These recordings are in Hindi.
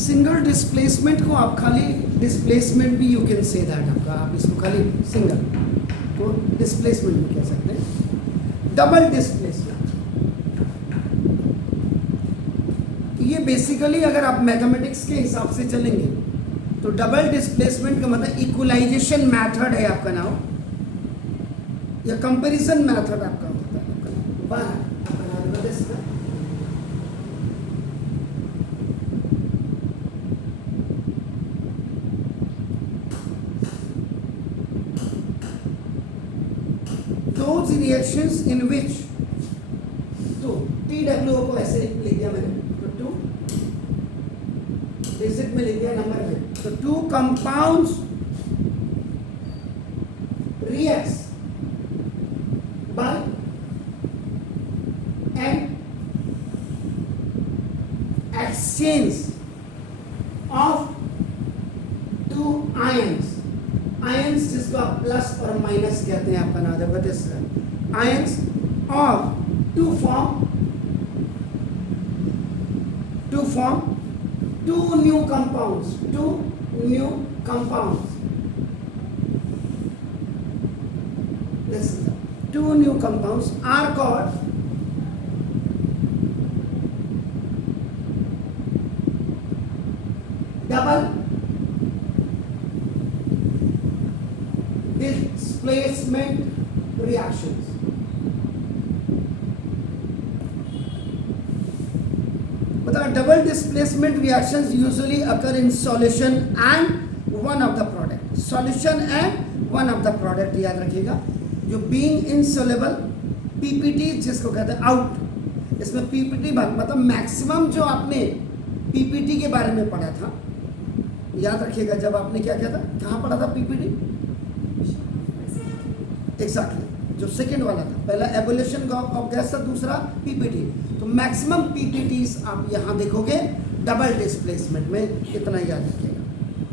सिंगल डिस्प्लेसमेंट को आप खाली डिस्प्लेसमेंट भी यू कैन से दैट, आपका आप इसको खाली सिंगल को डिस्प्लेसमेंट भी कह सकते हैं। डबल डिस्प्लेसमेंट, ये बेसिकली अगर आप मैथमेटिक्स के हिसाब से चलेंगे तो डबल डिस्प्लेसमेंट का मतलब इक्वलाइजेशन मेथड है आपका नाम, या कंपैरिजन मेथड आपका होता है आपका नाम। Those reactions in which, तो TWO को ऐसे लिख दिया मैंने, तो 2 डिजिट में लिख दिया नंबर में, तो 2 compounds reacts by an exchange of 2 ions, ions जिसको आप प्लस और माइनस कहते हैं आपका नाम है, this ions of to form two new compounds, two new compounds are called double displacement reactions. मतलब double displacement reactions usually occur in solution and one of the product, solution and one of the product याद रखिएगा। जो बीइंग इनसॉल्युबल पीपीटी जिसको कहते हैं आउट, इसमें पीपीटी मतलब मैक्सिमम जो आपने पीपीटी के बारे में पढ़ा था, याद रखिएगा जब आपने क्या किया था, कहाँ पढ़ा था पीपीटी, एग्जैक्टली जो सेकंड वाला था, पहला एवोल्यूशन ऑफ गैस था, दूसरा पीपीटी। तो मैक्सिमम पीपीटीज आप यहाँ देखोगे डबल डिस्प्लेसमेंट में, इतना याद रखिएगा।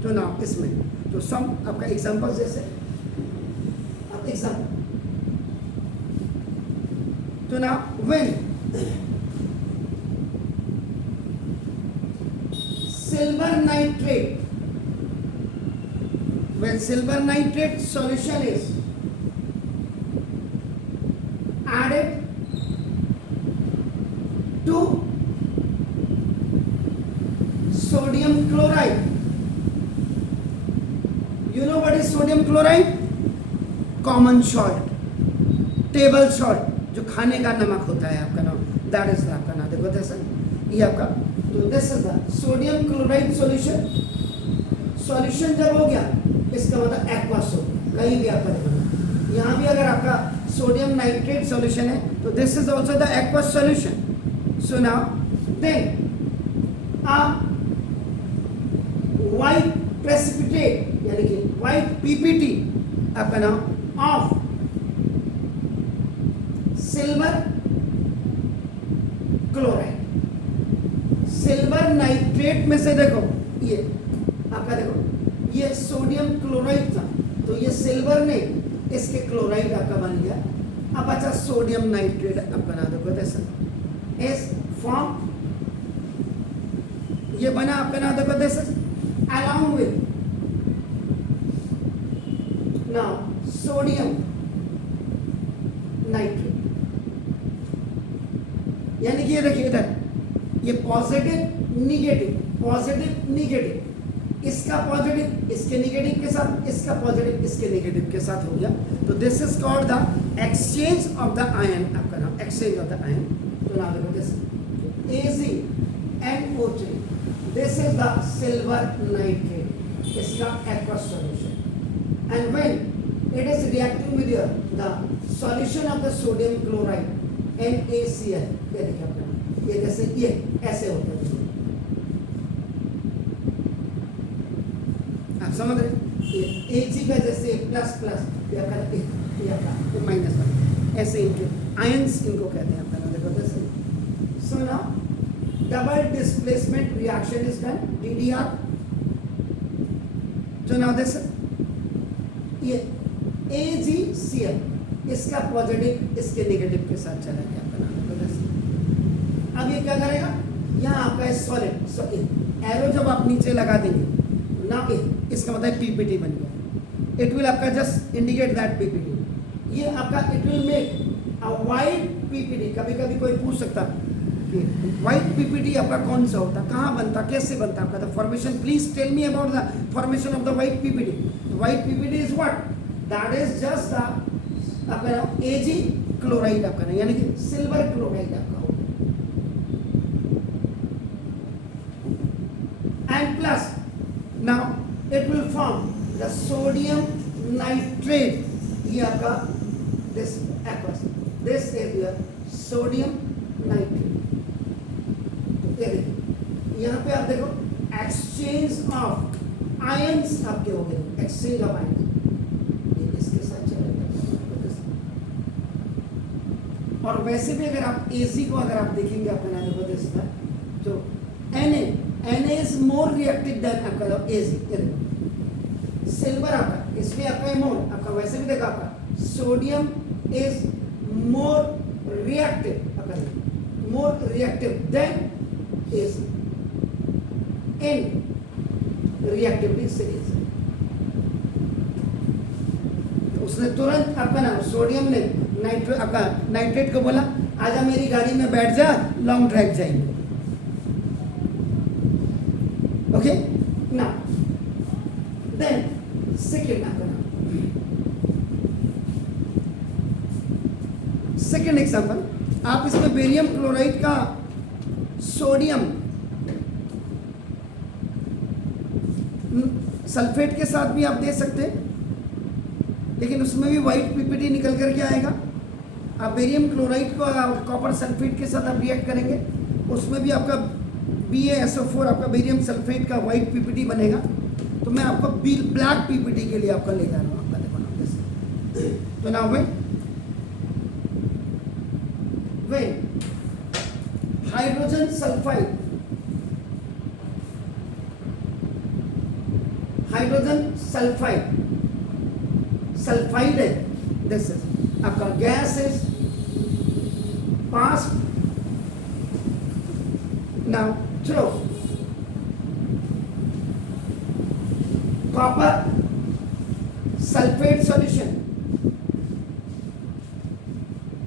तो ना इसमें तो सम आपका एग्जांपल जैसे अब एग्जांपल, तो ना when silver nitrate solution is added to sodium chloride. You know what is sodium chloride? Common salt, table salt, जो खाने का नमक होता है आपका नाम, that is आपका नाम देखो जैसा ये आपका, तो this is the sodium chloride solution. Solution जब हो गया इसका मतलब एक्वस हो गया, कहीं भी आपका देखो, यहाँ भी अगर आपका सोडियम नाइट्रेट सॉल्यूशन है तो this is also the aqueous solution. So now then a white precipitate यानी कि वाइट पीपीटी आपका नाम of silver chloride, silver nitrate में से देखो ये आपका देखो ये सोडियम क्लोराइड था, तो ये सिल्वर ने इसके क्लोराइड आपका बन गया। अब अच्छा सोडियम नाइट्रेट अब बना दो जैसे इस फॉर्म, ये बना आपका ना देखो जैसे along with now sodium nitrate, यानी कि ये देखिए इधर ये पॉजिटिव निगेटिव, इसका पॉजिटिव इसके नेगेटिव के साथ, इसका पॉजिटिव इसके नेगेटिव के साथ हो गया। तो this is called the exchange of the ion, आपका नाम एक्सचेंज ऑफ द आयन। तो नाम देखो this AgNO3, this is the silver nitrate, इसका aqueous solution, and when it is reacting with the solution of the sodium chloride NaCl, ये देखिए आपका ये जैसे ये ऐसे होता है, आप समझ रहे, ये Ag का जैसे प्लस प्लस या करते या माइनस वन, ऐसे इनके आयंस इनको कहते हैं आपका देखो जैसे। So now double displacement reaction is done DDR। तो नाउ दिस ये AgCl, इसका पॉजिटिव इसके नेगेटिव के साथ चला गया आपका नाम देखो जैसे। अब ये क्या करेगा, यहाँ आपका सॉलिड एरो जब आप नीचे लगा देंगे ना इसका मतलब पीपीटी बन गया। इट विल आपका जस्ट इंडिकेट दैट पीपीटी। ये आपका it will make a white PPT. कभी कभी कोई पूछ सकता व्हाइट पीपीटी आपका कौन सा होता, कहाँ बनता, कैसे बनता आपका? The formation, please tell me about the formation of the white PPT. White PPT is what? That is just the आपका एजी क्लोराइड आपका नहीं, यानी कि सिल्वर क्लोराइड आपका होगा। And plus now it will form the sodium nitrate. ये आपका this aqueous, this is your sodium nitrate. ये देखिए यहाँ पे आप देखो एक्सचेंज ऑफ आयंस आपके हो गए, एक्सचेंज ऑफ आयंस इसके साथ चलेगा। और वैसे भी अगर आप एसी को अगर आप देखेंगे आपका ना देखो दिस तो Na is more reactive than आपका एजी। ये देखो सिल्वर आपका इसमें आपका मोर आपका वैसे भी देखा आपका सोडियम इज मोर रिएक्टिव आपका more reactive than is in reactivity series। उसने तुरंत आपका ना सोडियम ने आपका नाइट्रेट को बोला आजा मेरी गाड़ी में बैठ जा, लॉन्ग ड्राइव जाएंगे। ओके ना देन सेकेंड आपका सेकेंड एग्जांपल, आप इसमें बेरियम क्लोराइड का सोडियम सल्फेट के साथ भी आप दे सकते हैं, लेकिन उसमें भी व्हाइट पीपीटी निकल करके आएगा। आप बेरियम क्लोराइड को कॉपर सल्फेट के साथ आप रिएक्ट करेंगे, उसमें भी आपका BaSO4 आपका बेरियम सल्फेट का व्हाइट पीपीटी बनेगा। तो मैं आपको ब्लैक पीपीटी के लिए आपका ले जा रहा हूँ आपका देखो ना जैसे। तो ना when hydrogen sulphide, hydrogen sulphide, sulphide है, दिस इज आपका gas is pass now through copper sulphate solution,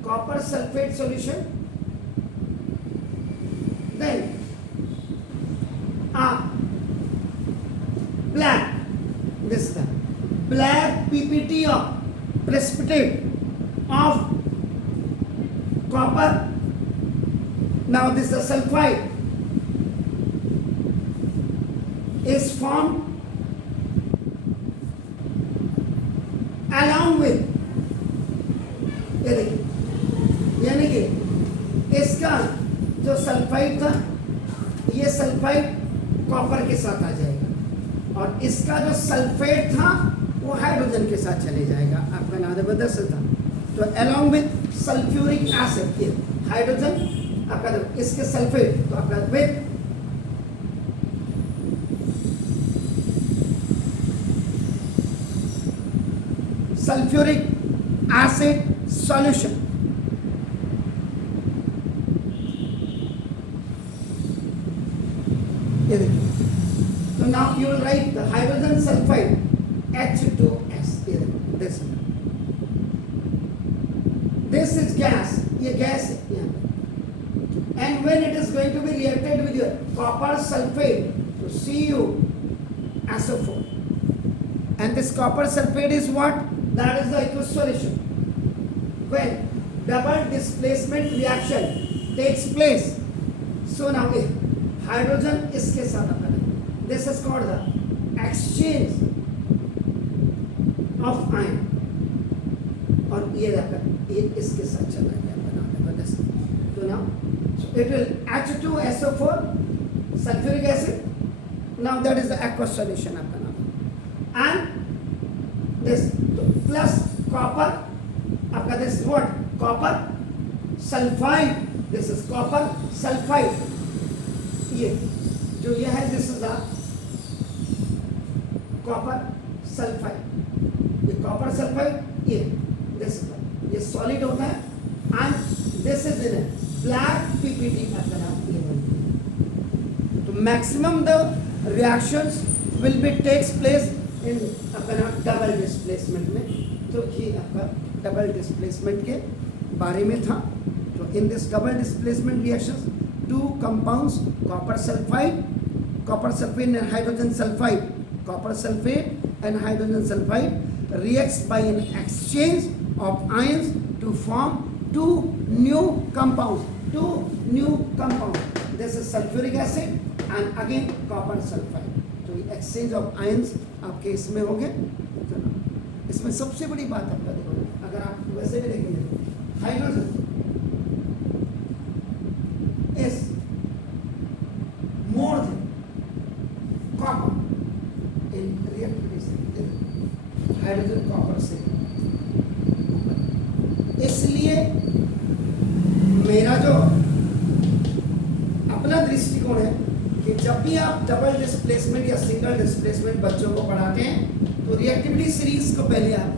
copper sulphate solution, then black, this is the black PPT of precipitate of copper. Now this the sulfide is formed along with, ये देखिए यानी कि इसका जो सल्फाइड था ये सल्फाइड कॉपर के साथ आ जाएगा और इसका जो सल्फेट था वो हाइड्रोजन के साथ चले जाएगा। आपका नाम जबरदस्त था। तो अलोंग विथ सल्फ्यूरिक एसिड, ये हाइड्रोजन आपका इसके सल्फेट, तो आपका with sulphuric acid solution. So now you will write the hydrogen sulfide H2S. This is gas. ये gas है। And when it is going to be reacted with your copper sulfate, so CuSO4. And this copper sulfate is what? That is the aqueous solution. When double displacement reaction takes place, so now hydrogen इसके साथ अपना, this is called the exchange of ion, और ये ये इसके साथ चला गया बनाने वाला। तो ना it will H2SO4 sulphuric acid, now that is the aqueous solution आपका नाम, एंड दिस प्लस कॉपर आपका, this what copper sulphide, this is copper sulphide. ये जो ये है this is the copper sulphide, ये कॉपर सल्फाइड, ये दिस ये सॉलिड होता है and this is in black PPT आपका नाम ये बनती है। Maximum the reactions will be takes place in अपना डबल डिस्प्लेसमेंट में। तो ये आपका डबल डिस्प्लेसमेंट के बारे में था। तो in this double displacement reactions two compounds copper sulphide and hydrogen sulfide, copper sulfate and hydrogen sulfide reacts by an exchange of ions to form two new compounds. This is sulfuric acid and again copper sulfide. तो ये exchange of ions आपके इसमें हो गए। इसमें सबसे बड़ी बात आपका देखो, अगर आप वैसे भी देखेंगे hydrogen is more than copper in reactivity, hydrogen copper से। इसलिए मेरा जो अपना दृष्टिकोण है कि जब भी आप डबल डिस्प्लेसमेंट या सिंगल डिस्प्लेसमेंट बच्चों को पढ़ाते हैं तो रिएक्टिविटी सीरीज को पहले आप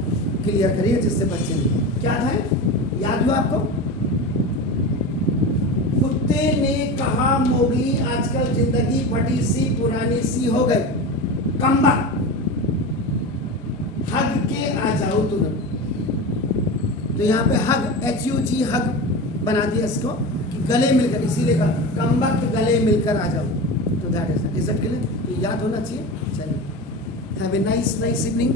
क्लियर करिए, जिससे बच्चे ने क्या था याद हुआ आपको। कुत्ते ने कहा मोगली आजकल जिंदगी फटी सी पुरानी सी हो गई, कम्बा हग के आ जाओ तुरंत। तो यहाँ पे हग HUG हग बना दिया इसको कि गले मिलकर, इसीलिए कहा कम्बक गले मिलकर आ जाओ। तो दैट इज इट के लिए तो याद होना चाहिए। चलिए, हैव ए नाइस इवनिंग।